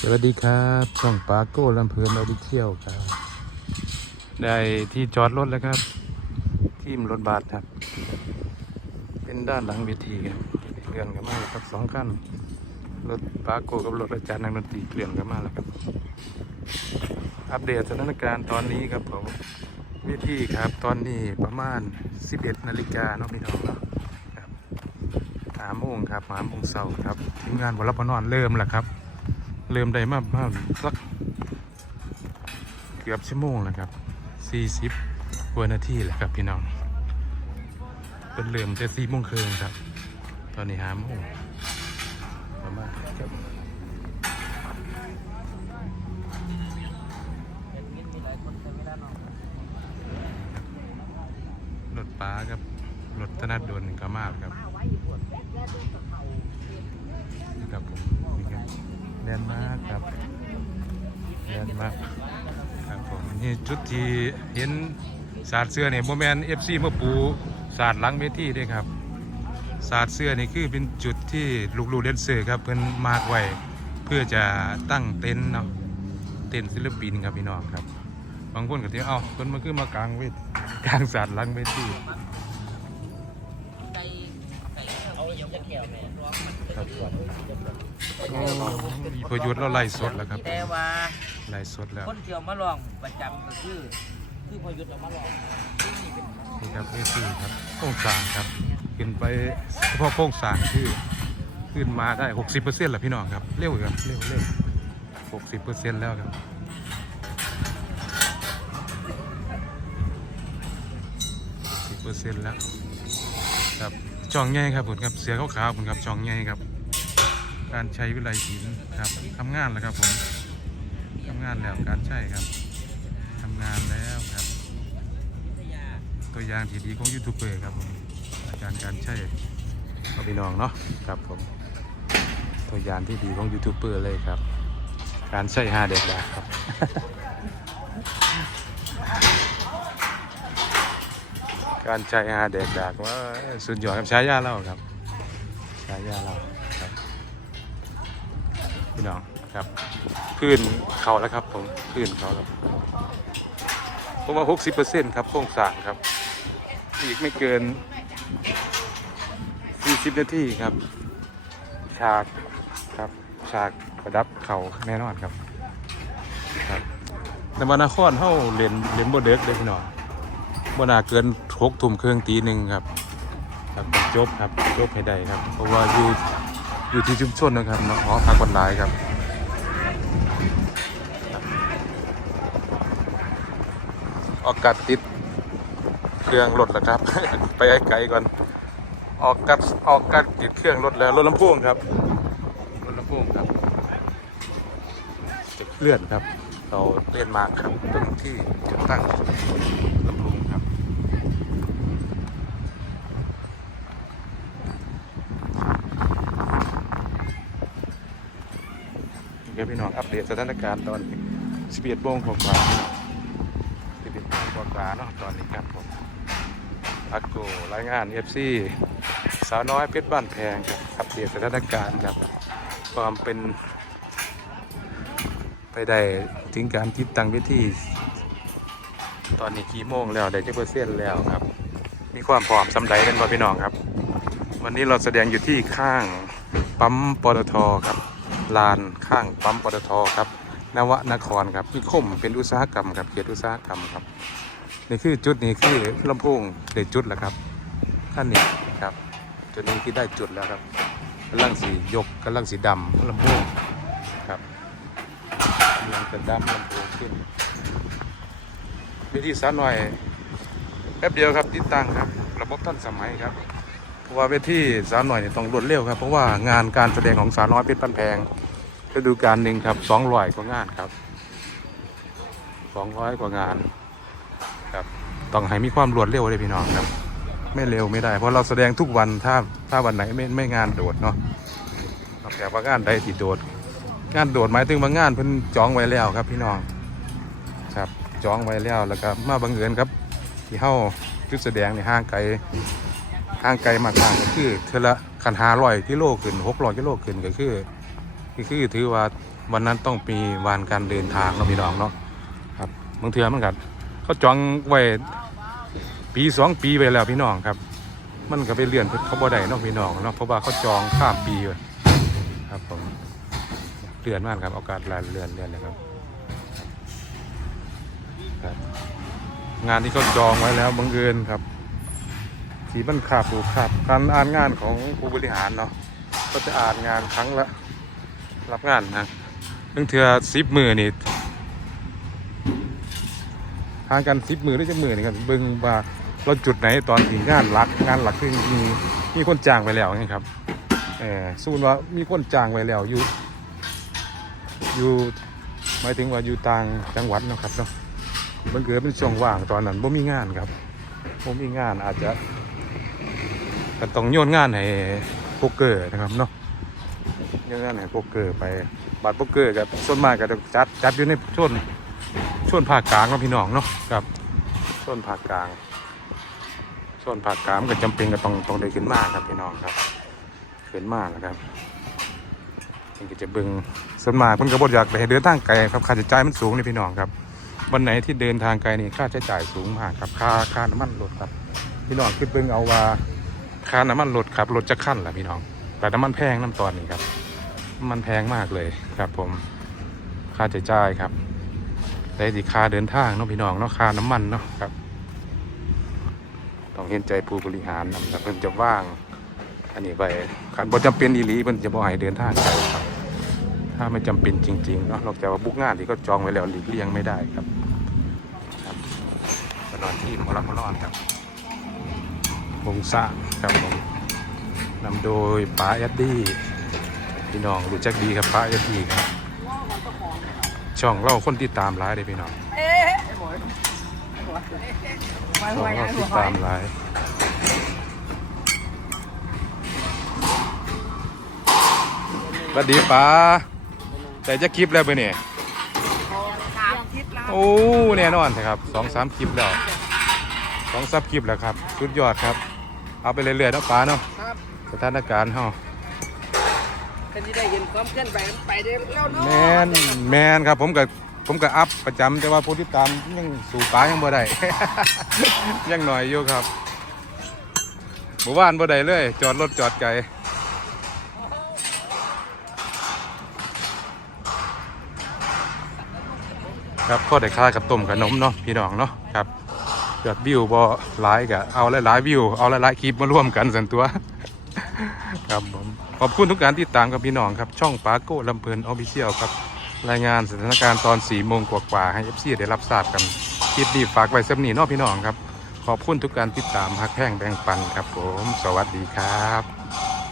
สวัสดีครับช่องปาโก้ลำเพลินออดิเที่ยวครับ ได้ที่จอดรถแล้วครับ ทีมรถบัสครับ เป็นด้านหลังเวทีครับเกลื่อนกันมาแล้วครับสองคันรถปาโก้กับรถอาจารย์นักดนตรีเกลื่อนกันมาแล้วครับ อัปเดตสถานการณ์ตอนนี้ครับผมเวทีครับตอนนี้ประมาณ 11นาฬิกาเนาะพี่น้องครับหาโมงครับหาโมงเสาร์ครับทีมงานบรับพนอนเริ่มแล้วครับ เริ่มได้มากมากสักเกือบชั่วโมงแล้วครับสี่สิบกว่านาทีแหละครับพี่น้องเป็นเริ่มแต่สี่โมงครึ่งครับ ตอนนี้ห้าโมงประมาณครับรถป้าครับรถธนัดดวนก็มากครับ ครับผมนี่ครับ แลนด์มาร์คครับแลนด์มาร์คครับผมนี่จุดที่เห็นสาดเสื้อเนี่ยโมแมนเอฟซีเมื่อปูสาดหลังเวทีด้วยครับสาดเสื้อนี่คือเป็นจุดที่ลูกๆเดนเซอร์ครับเพิ่นมาร์กไว้เพื่อจะตั้งเต็นท์เนาะเต็นท์ศิลปินครับพี่น้องครับ บางคนก็ที่เอ้าเพิ่นมาขึ้นมากลางเวทกลางสาดหลังเวทีไก่ไก่เอาอย่างจะเขียวแม่ร้องมันครับ โอ้มีพยุทธ์แล้วไล่สดแล้วครับแต่ว่าไล่สดแล้วคนเที่ยวมาลองประจำก็คือคือพอยุทธ์เอามาลองที่นี่เป็นนี่ครับเอซี่ครับโค้งสร้างครับขึ้นไปเฉพาะโค้งสร้างคือขึ้นมาได้60%แล้วพี่น้องครับเร็วครับเร็วเร็ว60%แล้วครับ10%แล้วครับช่องใหญ่ครับผมครับเสือขาวๆผมครับช่องใหญ่ครับ การใช้วิไลศิลป์ครับทำงานแล้วครับผมทำงานแล้วการใช้ครับทำงานแล้วครับ ตัวอย่างที่ดีของยูทูบเบอร์ครับผมอาจารย์การใช้เอาพี่น้องเนาะครับผม ตัวอย่างที่ดีของยูทูบเบอร์เลยครับ การใช้ห้าเด็กดาครับการใช้ห้าเด็กดากว่าสุดยอดครับใช้ยาเล่าครับใช้ยาเล่า พี่น้องครับขึ้นเขาแล้วครับผมขึ้นเขาแล้วผมว่าหกสิบเปอร์เซ็นต์ครับโครงสร้างครับ อีกไม่เกิน 40 นาทีครับ ฉากครับฉากประดับเขาแน่นอนครับครับในวันนครเฮ้าเล่นเล่นโบเด็กเลยพี่น้องบนาเกินหกทุ่มเครื่องตีหนึ่งครับ ครับจบครับจบให้ได้ครับ เพราะว่าอยู่ อยู่ที่ชุมชนนะครับเนาะหอพักคนหลายครับออกกัดติดเครื่องรถแล้วครับ ไปไกลๆก่อนออกกัดออกกัดติดเครื่องรถแล้วรถลำโพงครับรถลำโพงครับจะเคลื่อนครับ เราเล่นมาครับตรงที่จะตั้งลำโพงครับเดี๋ยว พี่น้องอัปเดตสถานการณ์ตอน11โมงกว่าๆสิบเอ็ดโมงกว่าๆเนาะตอนนี้ครับผมอัดโกรายงาน FC สาวน้อยเพชรบ้านแพงครับอัปเดตสถานการณ์ครับความเป็นไปได้ถึงการติดตั้งเวทีตอนนี้กี่โมงแล้วได้เจักเปอร์เซ็นต์แล้วครับ มีความพร้อมสำไรกันบ่พี่น้องครับ วันนี้เราแสดงอยู่ที่ข้างปั๊มปตทครับ ลานข้างปั๊มปตทครับนวนครครับนิคมเป็นอุตสาหกรรมครับเขตอุตสาหกรรมครับนี่คือจุดนี้คือลำโพงได้จุดแล้วครับขั้นนี้ครับจุดนี้ที่ได้จุดแล้วครับกำลังสียกกำลังสีดำลำโพงครับกำลังจะดำลำโพงขึ้นวิธีสาหน่อยแป๊บเดียวครับติดตั้งครับ ระบบทันสมัยครับเพราะว่าเวทีสาหน่อยนี่ต้องรวดเร็วครับเพราะว่างานการแสดงของสาน้อยเป็นปันแพง ฤดูกาลหนึ่งครับสองร้อยกว่างานครับสองร้อยกว่างานครับต้องให้มีความรวดเร็วเลยพี่น้องครับ ไม่เร็วไม่ได้ เพราะเราแสดงทุกวันถ้าถ้าวันไหนไม่ไม่งานโดดเนาะแต่ว่างานใดที่โดด งานโดดหมายถึงว่างานเพิ่นจองไว้แล้วครับพี่น้องครับจองไว้แล้วแล้วก็มาบังเอิญครับที่เฮาจุดแสดงในห้างไกลห้างไกลมากๆก็คือเทอละคันหาร้อยกิโลขึ้นหกร้อยกิโลขึ้นก็คือ คือถือว่าวันนั้นต้องมีวันการเดินทางเนาะพี่น้องเนาะครับบางเทือมันกัเขาจองไว้ปีสองปีไปแล้วพี่น้องครับ มันก็ไปเลื่อนเขาบ่ได้เนาะพี่น้องเนาะเพราะว่าเขาจองข้ามปีไว้ครับผมเลื่อนมากครับโอกาสลาเลื่อนเลื่อนนะครับครับ งานที่เขาจองไว้แล้วบังเอิญครับสีบันขาดผูกขาดการอ่านงานของผู้บริหารเนาะก็จะอ่านงานครั้งละ รับงานนะเพิ่งเทือสิบมือนี่ทางกันสิบมือหรือจะมือนี่กันเบิ่งว่าเราจุดไหนตอนถึงงานหลักงานหลักคือมีมีคนจ้างไปแล้วไงครับเออสู้ว่ามีคนจ้างไปแล้วอยู่ อยู่หมายถึงว่าอยู่ต่างจังหวัดนะครับเนาะมันเกิดเป็นช่วงว่างตอนนั้นบ่มีงานครับบ่มีงานอาจจะก็ต้องโยนงานให้โปกเกอร์นะครับเนาะ เรื่องนั้นไหนโป๊กเกอร์ไปบัตรโป๊กเกอร์กับส่วนมากก็จะจัดจัดอยู่ในช่วงช่วงภาคกลางเนาะพี่น้องเนาะครับช่วงภาคกลางช่วงภาคกลางมันก็จำเป็นก็ต้องต้องได้ขึ้นมากครับพี่น้องครับขึ้นมากนะครับมันก็จะเบึงส่วนมากมันก็บ่อยากไปเดินทางไกลครับค่าใช้จ่ายมันสูงนี่พี่น้องครับวันไหนที่เดินทางไกลนี่ค่าใช้จ่ายสูงมากครับค่าค่าน้ำมันรถครับพี่น้องคิดเบิ่งเอาว่าค่าน้ำมันรถครับรถจะขั้นล่ะพี่น้องแต่น้ำมันแพงน้ำตอนนี้ครับ มันแพงมากเลยครับผมค่าใช้จ่ายครับได้สิค่าเดินทางเนาะพี่น้องเนาะค่าน้ำมันเนาะครับ ต้องเห็นใจผู้บริหารนะครับเพิ่นจะว่าง อันนี้ไปคันบ่จำเป็นอีหลีเพิ่นจะบ่ให้เดินทางไกลครับ ถ้าไม่จำเป็นจริงๆเนาะนอกจากว่าบุกงานที่เขาจองไว้แล้วหลีกเลี่ยงไม่ได้ครับครับนอนที่มอรับมานอนครับวงสร้างครับผมนำโดยป๋าแอดดี้ พี่น้องรู้จักดีครับป้าเอพีครับช่องเราคนติดตามหลายเลยพี่น้องเอ๊ะหมวยช่องเราติดตามหลายสวัสดีป้าแต่จะคลิปแล้วไปเนี่ยสามทิศแล้วโอ้แน่นอนครับสองสามคลิปแล้วสองซับคลิปแล้วครับ สุดยอดครับ เอาไปเรื่อยๆเนาะป้าเนาะครับสถานการณ์เฮา คันที่ได้เห็นความเคลื่อนไหวมันไปได้แล้วเนาะแมนแมนครับผมกับผมกับอัพประจำแต่ว่าผู้ติดตามยังสู่ป้ายังบ่ได้ ยังหน่อยอยู่ครับหมู่บ้านบ่ได้เลย จอดรถจอดไกลครับพ่อได้ค่ากับต้มขนมเนาะพี่น้องเนาะครับยอดวิวบ่หลายกะเอาหลายๆวิวเอาหลายๆคลิปมาร่วมกันสันตัว ครับผมขอบคุณทุกการติดตามกับพี่น้องครับช่องปาโก้ลำเพลินออฟฟิเชียลครับรายงานสถานการณ์ตอน4โมงกว่าๆให้เอฟซีได้รับทราบกันคลิปนี้ฝากไว้สำนีนอพี่น้องครับ ขอบคุณทุกการติดตามฮักแพงแบ่งปันครับผม สวัสดีครับ